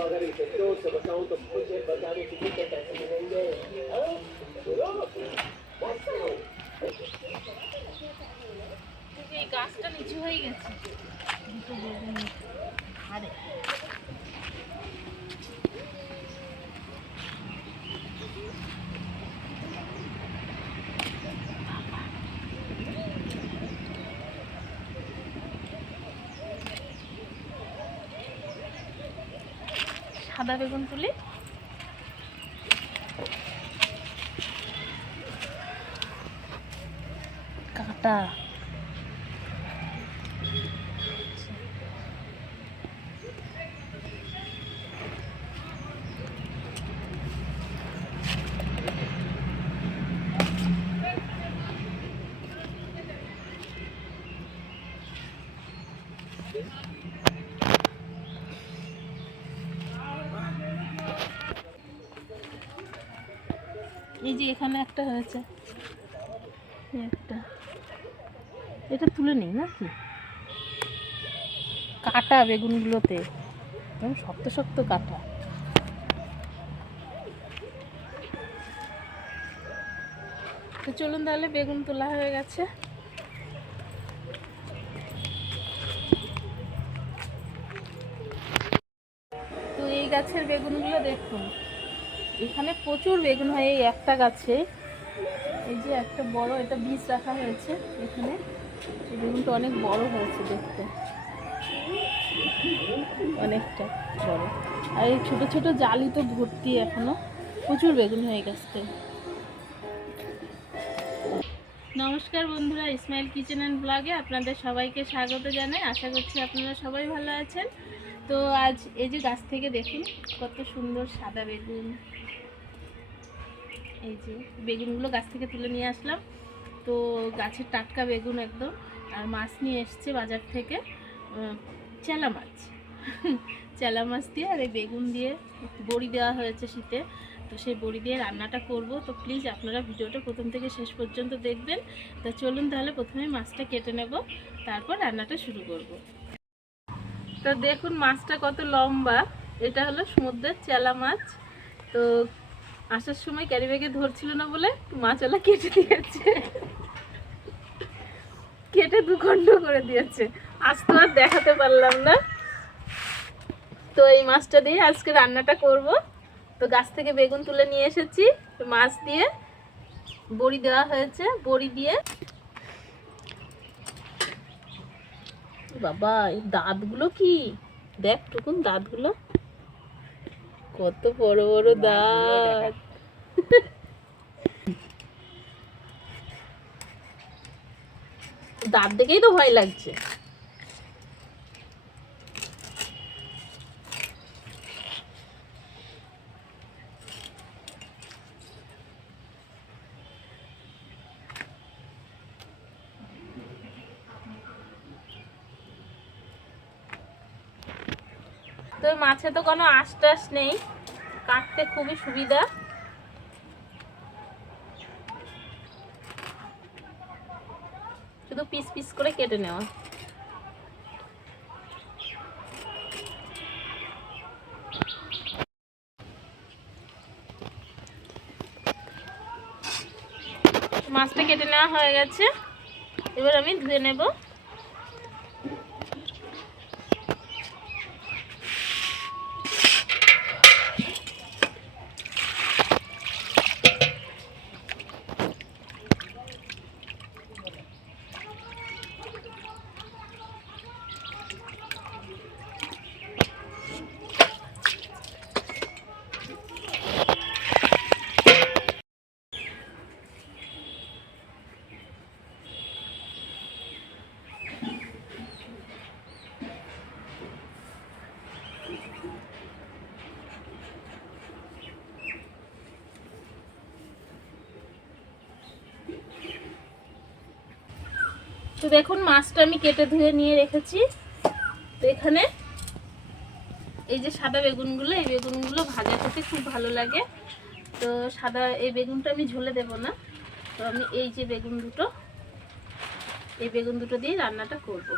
अगर इसे जोर से बताऊं तो मुझे बताने की भी कैसे मिलेंगे। এই গাছটা নিচু হয়ে গেছে দুটো বেগুন আরে সাদা বেগুন তুলি কাটা এই যে এখানে একটা হয়েছে একটা এটা তুলে নিই নাকি কাটা বেগুনগুলোতে একদম শক্ত শক্ত কাটা তো চলুন তাহলে বেগুন তোলা হয়ে গেছে তো এই গাছের বেগুনগুলো দেখুন এখানে প্রচুর বেগুন হয় এই একটা গাছে এই যে একটা বড় এটা বীজ রাখা হয়েছে এখানে এই বেগুনটা অনেক বড় হয়েছে দেখতে অনেকটা বড় আর এই ছোট ছোট জালি তো ভর্তি এখনো প্রচুর বেগুন হয়ে গেছে নমস্কার বন্ধুরা ইসমাইল কিচেন অ্যান্ড ব্লগে আপনাদের সবাইকে স্বাগত জানাই আশা করছি আপনারা সবাই ভালো আছেন তো আজ এই যে গাছ থেকে দেখুন কত সুন্দর সাদা বেগুন এই যে বেগুনগুলো গাছ থেকে তুলে নিয়ে আসলাম তো গাছের টাটকা বেগুন একদম আর মাছ নিয়ে এসছে বাজার থেকে চেলা মাছ চেলা মাছ দিয়ে আর এই বেগুন দিয়ে বড়ি দেওয়া হয়েছে শীতে তো সেই বড়ি দিয়ে রান্নাটা করব তো প্লিজ আপনারা ভিডিওটা প্রথম থেকে শেষ পর্যন্ত দেখবেন তো চলুন তাহলে প্রথমে মাছটা কেটে নেব তারপর রান্নাটা শুরু করব তো দেখুন মাছটা কত লম্বা এটা হলো সমুদ্রের চেলা মাছ তো আসার সময় ক্যারি ব্যাগে ধরছিল না বলে মাছওয়ালা কেটে দিয়েছে কেটে দুখণ্ড করে দিয়েছে আজ তো আর দেখাতে পারলাম না তো এই মাছটা দিয়ে আজকে রান্নাটা করব তো গাছ থেকে বেগুন তুলে নিয়ে এসেছি মাছ দিয়ে বড়ি দেওয়া হয়েছে বড়ি দিয়ে বাবা এই দাঁতগুলো কি দেখ টুকুন দাঁতগুলো কত বড় বড় দাঁত দাঁত দেখেই তো ভয় লাগছে তো মাছে তো কোনো আঁশ টাশ নেই কাটতে খুবই সুবিধা শুধু পিস পিস করে কেটে নেওয়া মাছটা কেটে নেওয়া হয়ে গেছে এবার আমি ধুয়ে নেব তো দেখুন মাছটা আমি কেটে ধুয়ে নিয়ে রেখেছি তো এখানে এই যে সাদা বেগুনগুলো এই বেগুনগুলো ভাজা খেতে খুব ভালো লাগে তো সাদা এই বেগুনটা আমি ঝোলে দেব না তো আমি এই যে বেগুন দুটো দিয়ে রান্নাটা করব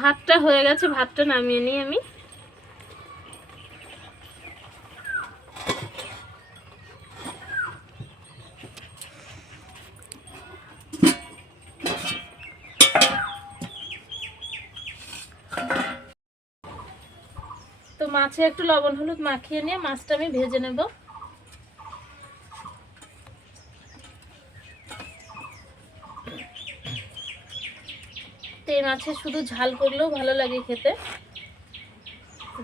ভাতটা হয়ে গেছে, ভাতটা নামিয়ে নিই আমি। তো মাছে একটু লবণ হলুদ মাখিয়ে নিয়ে মাছটা আমি ভেজে নেব। তো এই মাছে শুধু ঝাল করলেও ভালো লাগে খেতে,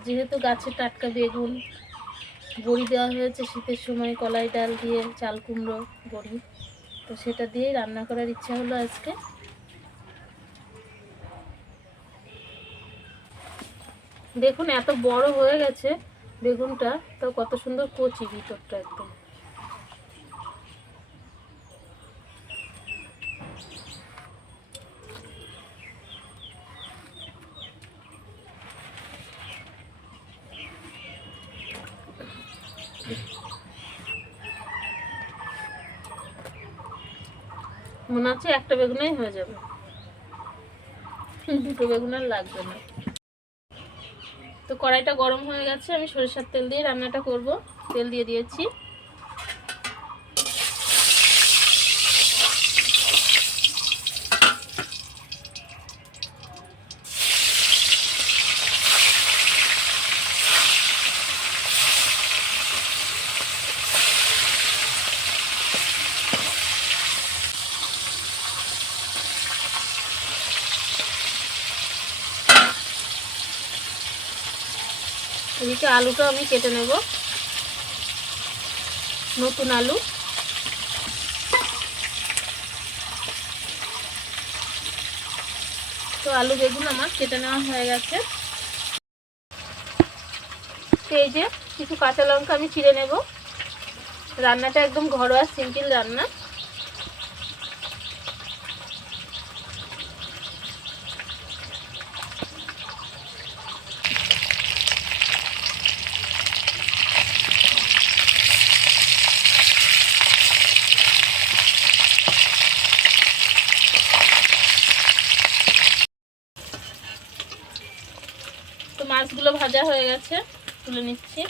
যেহেতু গাছের টাটকা বেগুন, বড়ি দেওয়া হয়েছে শীতের সময়, কলাই ডাল দিয়ে, চাল কুমড়ো বড়ি, তো সেটা দিয়েই রান্না করার ইচ্ছা হলো আজকে। দেখুন এত বড় হয়ে গেছে বেগুনটা, তো কত সুন্দর কচি ভিতরটা একদম। মনে হচ্ছে একটা বেগুনেই হয়ে যাবে, দুটো বেগুন আর লাগবে না। তো কড়াইটা গরম হয়ে গেছে, আমি সরিষার তেল দিয়ে রান্নাটা করব। তেল দিয়ে দিয়েছি। এদিকে আলুটা আমি কেটে নেব, নতুন আলু। তো আলু বেগুন আমার কেটে নেওয়া হয়ে গেছে। তো এই যে কিছু কাঁচা লঙ্কা আমি চিড়ে নেব। রান্নাটা একদম ঘরোয়া সিম্পল রান্না। তো মাছগুলো ভাজা হয়ে গেছে, তুলে নিচ্ছি।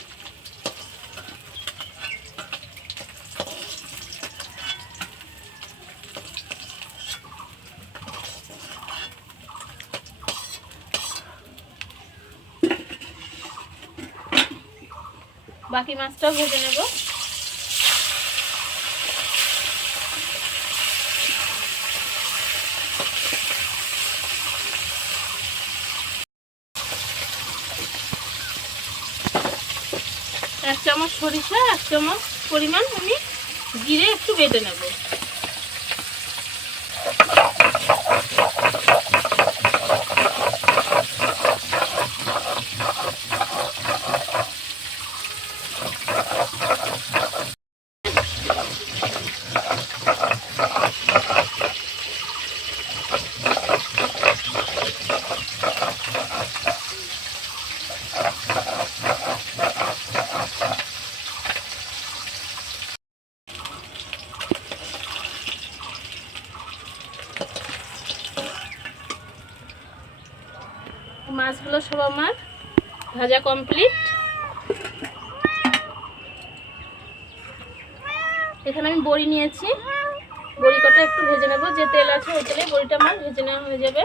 বাকি মাছটাও ভেজে নেব। এক চামচ সরিষা, এক চামচ পরিমাণ আমি জিরে একটু বেটে নেব। মাছগুলো সব আমার ভাজা কমপ্লিট। এখানে আমি বড়ি নিয়েছি, বড়ি কটা একটু ভেজে নেব। যে তেল আছে ওই তেলে বড়িটা আমার ভেজে নেওয়া হয়ে যাবে।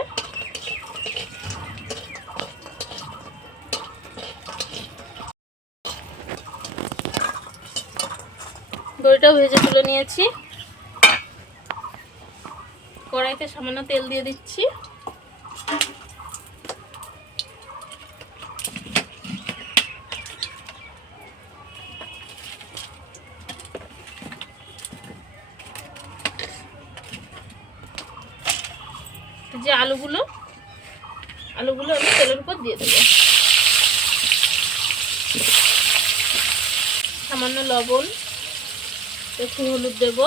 বড়িটাও ভেজে তুলে নিয়েছি। কড়াইতে সামান্য তেল দিয়ে দিচ্ছি। যে আলুগুলো আমি তেলের উপর দিয়ে দেবো। সামান্য লবণ, একটু হলুদ দেব।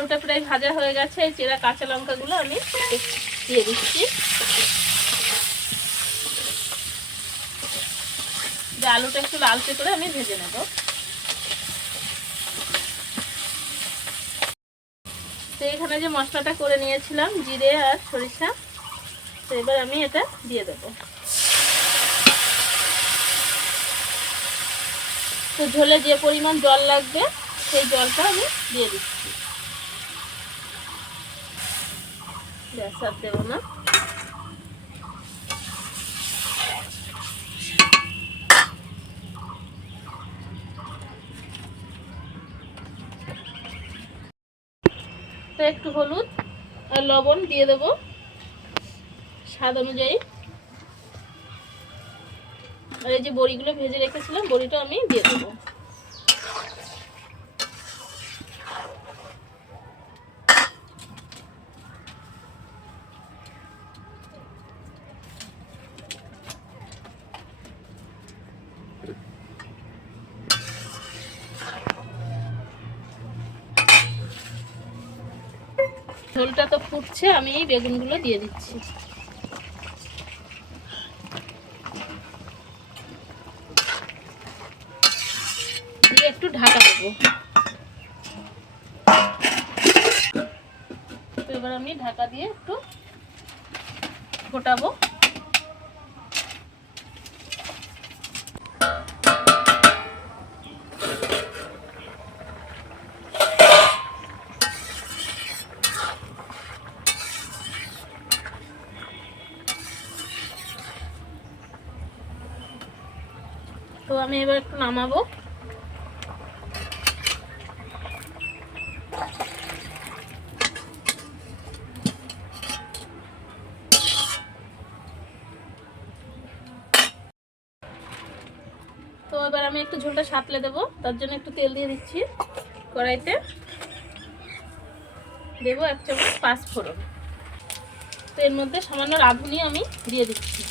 আলুটা প্রায় ভাজা হয়ে গেছে। এই চেরা কাঁচা লঙ্কাগুলো আমি দিয়ে দিচ্ছি। আলুটা একটু লালচে করে আমি ভেজে নেব। তো এখানে যে মশলাটা করে নিয়েছিলাম জিরে আর সরিষা, তো এবার আমি এটা দিয়ে দেব। তো ঝোলে যে পরিমাণ জল লাগবে সেই জলটা আমি দিয়ে দিচ্ছি। ব্যাস আর দেবো না। তো একটু হলুদ আর লবণ দিয়ে দেবো স্বাদ অনুযায়ী। আর এই যে বড়িগুলো ভেজে রেখেছিলাম বড়িটা আমি দিয়ে দেবো। ঝোলটা তো ফুটছে, আমি এই বেগুনগুলো দিয়ে দিচ্ছি। দিয়ে একটু ঢাকা দেবো। তো এবার আমি ঢাকা দিয়ে একটু ফোটাবো। তো আমি এবার একটু নামাবো। তো এবার আমি একটু ঝোলটা সাঁতলে দেবো, তার জন্য একটু তেল দিয়ে দিচ্ছি কড়াইতে। দেবো 1 চামচ 5 ফোড়ন। তো এর মধ্যে সামান্য রাঁধুনি আমি দিয়ে দিচ্ছি।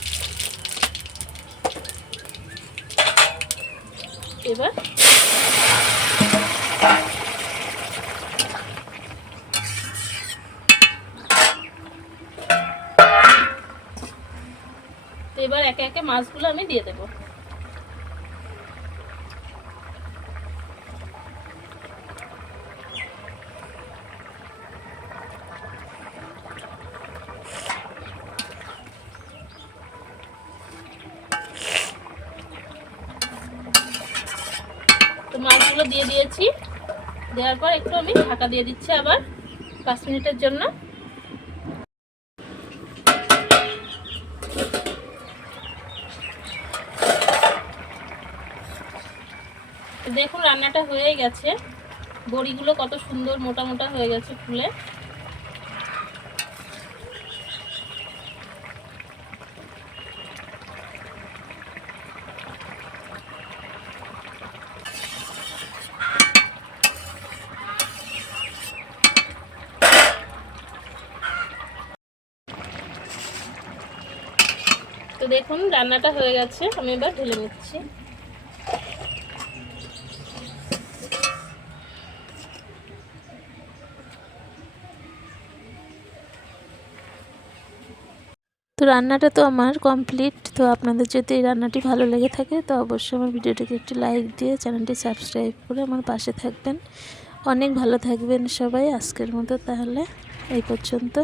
এবার একে একে মাছগুলো আমি দিয়ে দেবো। তো মাছগুলো দিয়ে দিয়েছি, দেওয়ার পর একটু আমি ঢাকা দিয়ে দিচ্ছি আবার 5 মিনিটের জন্য। দেখুন রান্নাটা হয়ে গেছে। বড়িগুলো কত সুন্দর মোটা মোটা হয়ে গেছে ফুলে। তো দেখুন রান্নাটা হয়ে গেছে, আমি এবার ঢেলে নিচ্ছি। তো রান্নাটা তো আমার কমপ্লিট। তো আপনাদের যদি এই রান্নাটি ভালো লেগে থাকে তো অবশ্যই আমার ভিডিওটিকে একটি লাইক দিয়ে চ্যানেলটি সাবস্ক্রাইব করে আমার পাশে থাকবেন। অনেক ভালো থাকবেন সবাই। আজকের মতো তাহলে এই পর্যন্ত।